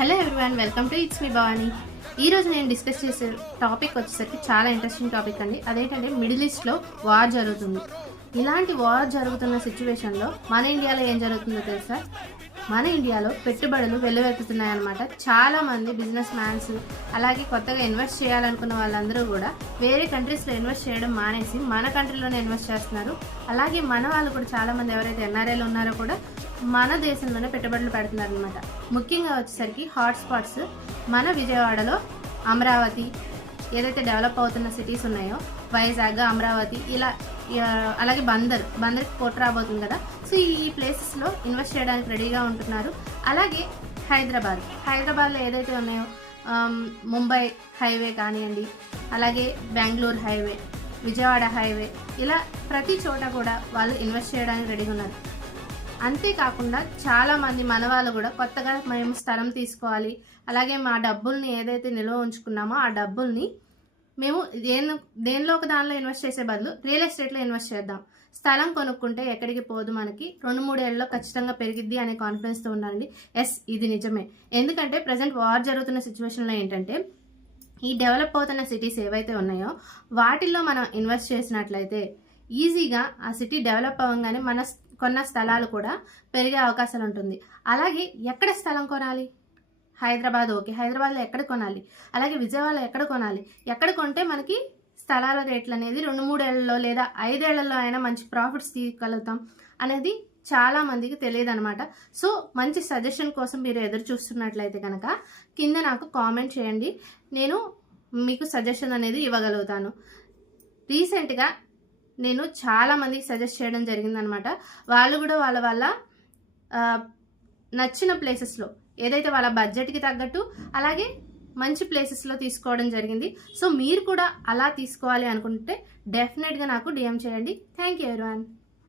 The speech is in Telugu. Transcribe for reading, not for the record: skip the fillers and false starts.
Hello everyone, welcome to it's me Bhavani. ఈరోజు నేను డిస్కస్ చేసే టాపిక్ వచ్చేసరికి చాలా ఇంట్రెస్టింగ్ టాపిక్ అండి. అదేంటంటే మిడిల్ ఈస్ట్లో వార్ జరుగుతుంది. ఇలాంటి వార్ జరుగుతున్న సిచ్యువేషన్లో మన ఇండియాలో ఏం జరుగుతుందో తెలుసా? మన ఇండియాలో పెట్టుబడులు వెల్లువెత్తుతున్నాయన్నమాట. చాలామంది బిజినెస్ మ్యాన్స్ అలాగే కొత్తగా ఇన్వెస్ట్ చేయాలనుకున్న వాళ్ళందరూ కూడా వేరే కంట్రీస్లో ఇన్వెస్ట్ చేయడం మానేసి మన కంట్రీలోనే ఇన్వెస్ట్ చేస్తున్నారు. అలాగే మన వాళ్ళు కూడా చాలామంది ఎవరైతే ఎన్ఆర్ఐలు ఉన్నారో కూడా మన దేశంలోనే పెట్టుబడులు పెడుతున్నారు అనమాట. ముఖ్యంగా వచ్చేసరికి హాట్స్పాట్స్ మన విజయవాడలో, అమరావతి, ఏదైతే డెవలప్ అవుతున్న సిటీస్ ఉన్నాయో వైజాగ్, అమరావతి, ఇలా అలాగే బందర్కి పోర్ట్ రాబోతుంది కదా. సో ఈ ప్లేసెస్లో ఇన్వెస్ట్ చేయడానికి రెడీగా ఉంటున్నారు. అలాగే హైదరాబాద్లో ఏదైతే ఉన్నాయో ముంబై హైవే కానివ్వండి, అలాగే బెంగళూరు హైవే, విజయవాడ హైవే, ఇలా ప్రతి చోట కూడా వాళ్ళు ఇన్వెస్ట్ చేయడానికి రెడీగా ఉన్నారు. అంతేకాకుండా చాలామంది మన వాళ్ళు కూడా కొత్తగా మేము స్థలం తీసుకోవాలి, అలాగే మా డబ్బుల్ని ఏదైతే నిల్వ ఉంచుకున్నామో ఆ డబ్బుల్ని మేము దేనిలో ఒక దానిలో ఇన్వెస్ట్ చేసే బదులు రియల్ ఎస్టేట్లో ఇన్వెస్ట్ చేద్దాం, స్థలం కొనుక్కుంటే ఎక్కడికి పోదు, మనకి 2-3 ఏళ్ళలో ఖచ్చితంగా పెరిగిద్ది అనే కాన్ఫిడెన్స్తో ఉండాలండి. ఎస్, ఇది నిజమే. ఎందుకంటే ప్రజెంట్ వార్ జరుగుతున్న సిచ్యువేషన్లో ఏంటంటే ఈ డెవలప్ అవుతున్న సిటీస్ ఏవైతే ఉన్నాయో వాటిల్లో మనం ఇన్వెస్ట్ చేసినట్లయితే ఈజీగా ఆ సిటీ డెవలప్ అవ్వగానే మన కొన్న స్థలాలు కూడా పెరిగే అవకాశాలు ఉంటుంది. అలాగే ఎక్కడ స్థలం కొనాలి? హైదరాబాద్, ఓకే, హైదరాబాద్లో ఎక్కడ కొనాలి? అలాగే విజయవాడలో ఎక్కడ కొనాలి? ఎక్కడ కొంటే మనకి స్థలాల రేట్లు అనేది 2-3 ఏళ్లలో లేదా 5 ఏళ్లలో అయినా మంచి ప్రాఫిట్స్ తీయగలుగుతాం అనేది చాలా మందికి తెలియదు అనమాట. సో మంచి సజెషన్ కోసం మీరు ఎదురు చూస్తున్నట్లయితే కనుక కింద నాకు కామెంట్ చేయండి, నేను మీకు సజెషన్ అనేది ఇవ్వగలుగుతాను. రీసెంట్గా నేను చాలా మందికి సజెస్ట్ చేయడం జరిగిందనమాట. వాళ్ళు కూడా వాళ్ళ నచ్చిన ప్లేసెస్లో ఏదైతే వాళ్ళ బడ్జెట్కి తగ్గట్టు అలాగే మంచి ప్లేసెస్లో తీసుకోవడం జరిగింది. సో మీరు కూడా అలా తీసుకోవాలి అనుకుంటే డెఫినెట్గా నాకు డిఎం చేయండి. Thank you everyone.